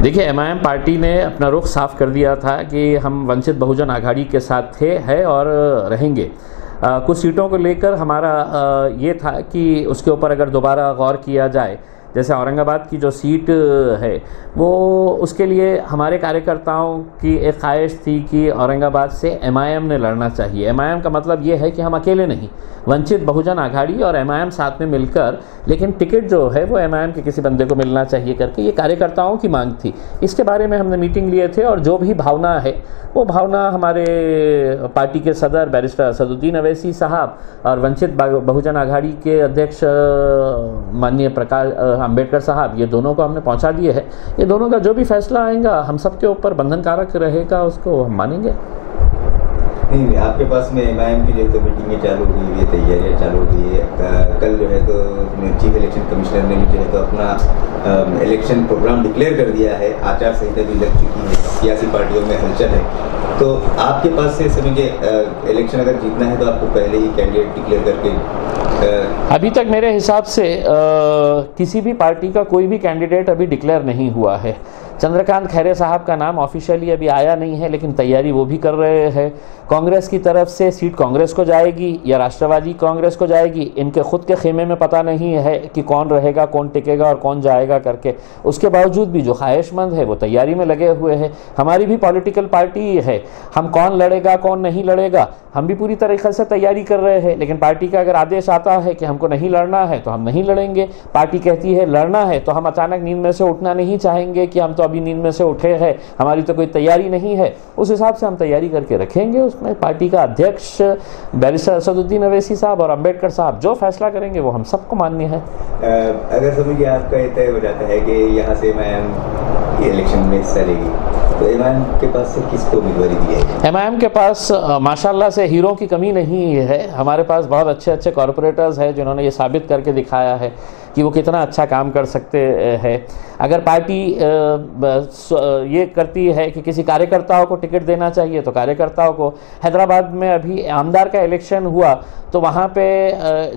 देखिए, MIM party ने अपना रुख साफ कर दिया था कि हम वंचित बहुजन आघाड़ी के साथ थे, है और रहेंगे। कुछ सीटों को लेकर हमारा ये था कि उसके ऊपर अगर दोबारा गौर किया जाए, जैसे औरंगाबाद की जो सीट है वो, उसके लिए हमारे कार्यकर्ताओं की एक ख्वाहिश थी कि औरंगाबाद से एमआईएम ने लड़ना चाहिए। एमआईएम का मतलब ये है कि हम अकेले नहीं, वंचित बहुजन आघाड़ी और एमआईएम साथ में मिलकर, लेकिन टिकट जो है वो एमआईएम के किसी बंदे को मिलना चाहिए करके ये कार्यकर्ताओं की मांग थी। इसके बारे में हमने मीटिंग लिए थे और जो भी भावना है वो भावना हमारे पार्टी के सदर बैरिस्टर असदुद्दीन अवैसी साहब और वंचित बहुजन आघाड़ी के अध्यक्ष माननीय प्रकाश अंबेडकर साहब, ये दोनों को हमने पहुंचा दिए है। ये दोनों का जो भी फैसला आएगा हम सबके ऊपर बंधनकारक रहेगा, उसको हम मानेंगे। नहीं, आपके पास में एमआईएम की जो तो मीटिंगें चालू हुई है, तैयारियां चालू हुई है। कल जो है तो चीफ इलेक्शन कमिश्नर ने भी जो है तो अपना इलेक्शन प्रोग्राम डिक्लेयर कर दिया है। आचार संहिता भी लग चुकी है, सियासी पार्टियों में हलचल है। तो आपके पास से समझिए इलेक्शन अगर जीतना है तो आपको पहले ही कैंडिडेट डिक्लेयर करके अभी तक मेरे हिसाब से किसी भी पार्टी का कोई भी कैंडिडेट अभी डिक्लेयर नहीं हुआ है। चंद्रकांत खैरे साहब का नाम ऑफिशियली अभी आया नहीं है, लेकिन तैयारी वो भी कर रहे हैं। कांग्रेस की तरफ से सीट कांग्रेस को जाएगी या राष्ट्रवादी कांग्रेस को जाएगी, इनके खुद के खेमे में पता नहीं है कि कौन रहेगा, कौन टिकेगा और कौन जाएगा करके। उसके बावजूद भी जो ख्वाहिशमंद है वो तैयारी में लगे हुए हैं। हमारी भी पॉलिटिकल पार्टी है, हम कौन लड़ेगा कौन नहीं लड़ेगा हम भी पूरी तरीके से तैयारी कर रहे हैं। लेकिन पार्टी का अगर आदेश आता है कि हमको नहीं लड़ना है तो हम नहीं लड़ेंगे। पार्टी कहती है लड़ना है तो हम अचानक नींद में से उठना नहीं चाहेंगे कि हम तो अभी नींद में से उठे हैं, हमारी तो कोई तैयारी नहीं है। उस हिसाब से हम तैयारी करके रखेंगे। उसमें पार्टी का अध्यक्ष बैरिस्टर असदुद्दीन अवैसी साहब और अंबेडकर साहब जो फैसला करेंगे वो हम सबको मान्य है। अगर समझिए आपका ये तय हो जाता है कि यहाँ से एमआईएम इलेक्शन में हिस्सा लेगी, तो एमआईएम के पास से किसको उम्मीदवारी दी है? एमआईएम के पास माशाल्लाह से हीरो की कमी नहीं है। हमारे पास बहुत अच्छे अच्छे कॉरपोरेटर्स हैं जिन्होंने ये साबित करके दिखाया है कि वो कितना अच्छा काम कर सकते हैं। अगर पार्टी ये करती है कि किसी कार्यकर्ताओं को टिकट देना चाहिए तो कार्यकर्ताओं को, हैदराबाद में अभी आमदार का इलेक्शन हुआ तो वहाँ पे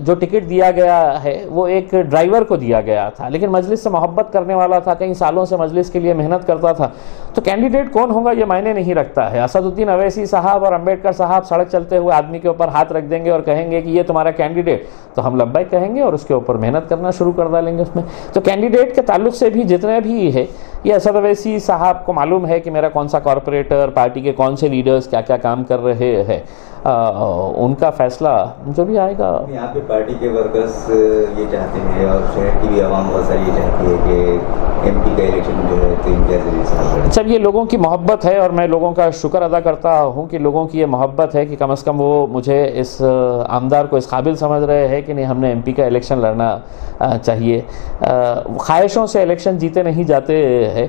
जो टिकट दिया गया है वो एक ड्राइवर को दिया गया था, लेकिन मजलिस से मोहब्बत करने वाला था, कई सालों से मजलिस के लिए मेहनत करता था। तो कैंडिडेट कौन होगा ये मायने नहीं रखता है। असदुद्दीन अवैसी साहब और अंबेडकर साहब सड़क चलते हुए आदमी के ऊपर हाथ रख देंगे और कहेंगे कि ये तुम्हारा कैंडिडेट, तो हम लब्बैक कहेंगे और उसके ऊपर मेहनत करना शुरू कर डालेंगे उसमें। तो कैंडिडेट के ताल्लुक से भी जितने भी है, ये असद अवैसी साहब को मालूम है कि मेरा कौन सा कॉरपोरेटर, पार्टी के कौन से लीडर्स क्या क्या काम कर रहे हैं। उनका फैसला जो भी आएगा। यहाँ पे पार्टी के वर्कर्स ये चाहते हैं और शहर की भी आवाम बहुत सारी ये चाहती है कि एमपी का इलेक्शन जो है तो इम्तियाज। सब ये लोगों की मोहब्बत है और मैं लोगों का शुक्र अदा करता हूँ कि लोगों की ये मोहब्बत है कि कम से कम वो मुझे इस आमदार को इस काबिल समझ रहे हैं कि नहीं, हमने एमपी का इलेक्शन लड़ना चाहिए। ख्वाहिशों से इलेक्शन जीते नहीं जाते हैं,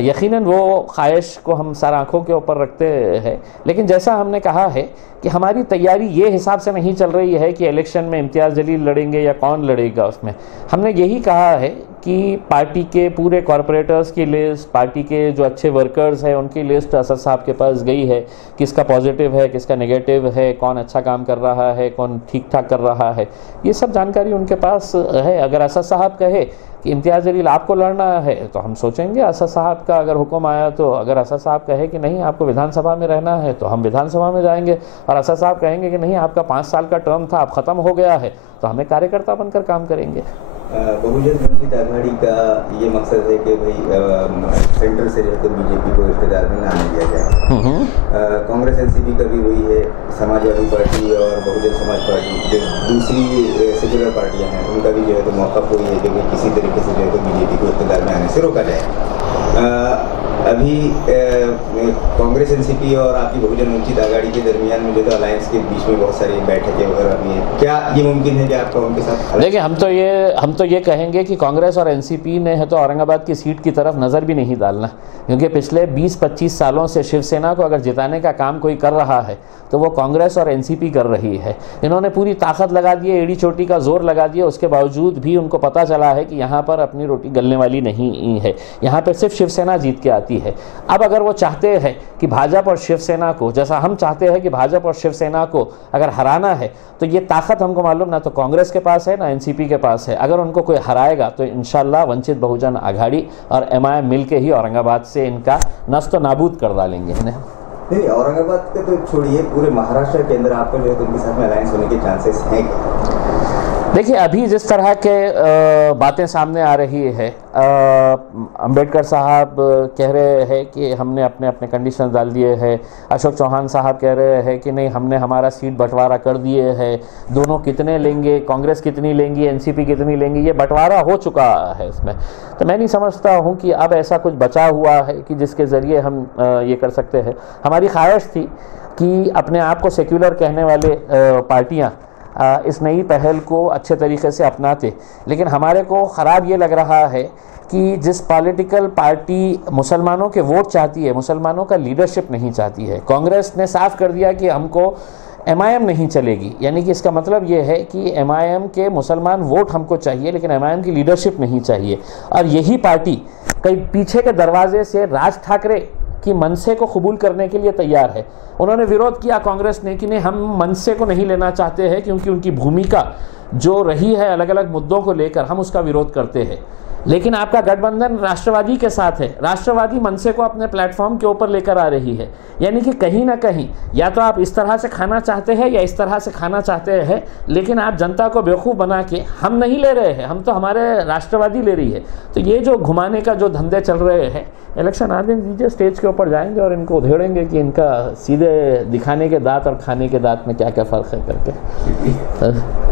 यकीनन वो ख्वाहिश को हम सर आँखों के ऊपर रखते हैं। लेकिन जैसा हमने कहा है कि हमारी तैयारी ये हिसाब से नहीं चल रही है कि इलेक्शन में इम्तियाज़ जलील लड़ेंगे या कौन लड़ेगा। उसमें हमने यही कहा है कि पार्टी के पूरे कॉरपोरेटर्स की लिस्ट, पार्टी के जो अच्छे वर्कर्स हैं उनकी लिस्ट असद साहब के पास गई है, किसका पॉजिटिव है किसका नेगेटिव है, कौन अच्छा काम कर रहा है कौन ठीक ठाक कर रहा है, ये सब जानकारी उनके पास है। अगर असद साहब कहे कि इम्तियाज़ जलील आपको लड़ना है तो हम सोचेंगे असद साहब का अगर हुक्म आया तो। अगर असद साहब कहे कि नहीं आपको विधानसभा में रहना है तो हम विधानसभा में जाएंगे, और असद साहब कहेंगे कि नहीं आपका 5 साल का टर्म था अब ख़त्म हो गया है तो हमें कार्यकर्ता बनकर काम करेंगे। बहुजन वंचित आघाड़ी का ये मकसद है कि भाई सेंटर से जो है तो बीजेपी को रिश्तेदार में ना दिया जाए। कांग्रेस एनसीपी का भी वही है, समाजवादी पार्टी और बहुजन समाज पार्टी जो दूसरी सेक्युलर पार्टियां हैं उनका भी जो है तो मौका वही है कि किसी तरीके से जो है तो बीजेपी को रिश्तेदार में आने से रोका जाए। अभी कांग्रेस एनसीपी और आपकी बहुजन वंचित आघाड़ी के दरमियान में जो तो अलायंस के बीच में बहुत सारी बैठकें वगैरह भी हैं, क्या ये मुमकिन है कि आपका उनके साथ? देखिए, हम तो ये कहेंगे कि कांग्रेस और एनसीपी ने है तो औरंगाबाद की सीट की तरफ नज़र भी नहीं डालना, क्योंकि पिछले 20-25 सालों से शिवसेना को अगर जिताने का काम कोई कर रहा है तो वो कांग्रेस और एनसीपी कर रही है। इन्होंने पूरी ताकत लगा दी है, एड़ी चोटी का जोर लगा दिया, उसके बावजूद भी उनको पता चला है कि यहाँ पर अपनी रोटी गलने वाली नहीं है, यहाँ पर सिर्फ शिवसेना जीत के आती जाती है। अब अगर वो चाहते हैं कि भाजपा और शिवसेना को, जैसा हम चाहते हैं कि भाजपा और शिवसेना को अगर हराना है, तो ये ताकत हमको मालूम ना तो कांग्रेस के पास है ना एनसीपी के पास है। अगर उनको कोई हराएगा तो इंशाल्लाह वंचित बहुजन आघाड़ी और एमआईएम मिल के ही औरंगाबाद से इनका नस्त नाबूद कर डालेंगे इन्हें। नहीं, औरंगाबाद के तो छोड़िए, पूरे महाराष्ट्र के अंदर आपको जो है उनके साथ में अलायंस होने के चांसेस हैं क्या? देखिए, अभी जिस तरह के बातें सामने आ रही है, अंबेडकर साहब कह रहे हैं कि हमने अपने अपने कंडीशन डाल दिए हैं, अशोक चौहान साहब कह रहे हैं कि नहीं हमने हमारा सीट बंटवारा कर दिए है, दोनों कितने लेंगे, कांग्रेस कितनी लेंगी, एनसीपी कितनी लेंगी, ये बंटवारा हो चुका है इसमें। तो मैं नहीं समझता हूँ कि अब ऐसा कुछ बचा हुआ है कि जिसके ज़रिए हम ये कर सकते हैं। हमारी ख्वाहिश थी कि अपने आप को सेक्युलर कहने वाले पार्टियाँ इस नई पहल को अच्छे तरीके से अपनाते, लेकिन हमारे को ख़राब ये लग रहा है कि जिस पॉलिटिकल पार्टी मुसलमानों के वोट चाहती है, मुसलमानों का लीडरशिप नहीं चाहती है। कांग्रेस ने साफ कर दिया कि हमको एमआईएम नहीं चलेगी, यानी कि इसका मतलब ये है कि एमआईएम के मुसलमान वोट हमको चाहिए लेकिन एमआईएम की लीडरशिप नहीं चाहिए। और यही पार्टी कई पीछे के दरवाजे से राज ठाकरे की मनसे को कबूल करने के लिए तैयार है। उन्होंने विरोध किया कांग्रेस ने कि नहीं हम मनसे को नहीं लेना चाहते हैं क्योंकि उनकी भूमिका जो रही है अलग अलग मुद्दों को लेकर हम उसका विरोध करते हैं। लेकिन आपका गठबंधन राष्ट्रवादी के साथ है, राष्ट्रवादी मनसे को अपने प्लेटफॉर्म के ऊपर लेकर आ रही है, यानी कि कहीं ना कहीं या तो आप इस तरह से खाना चाहते हैं या इस तरह से खाना चाहते हैं, लेकिन आप जनता को बेवकूफ़ बना के हम नहीं ले रहे हैं, हम तो हमारे राष्ट्रवादी ले रही है। तो ये जो घुमाने का जो धंधे चल रहे हैं, इलेक्शन आने दीजिए, स्टेज के ऊपर जाएंगे और इनको उधेड़ेंगे कि इनका सीधे दिखाने के दांत और खाने के दांत में क्या क्या फ़र्क है करके।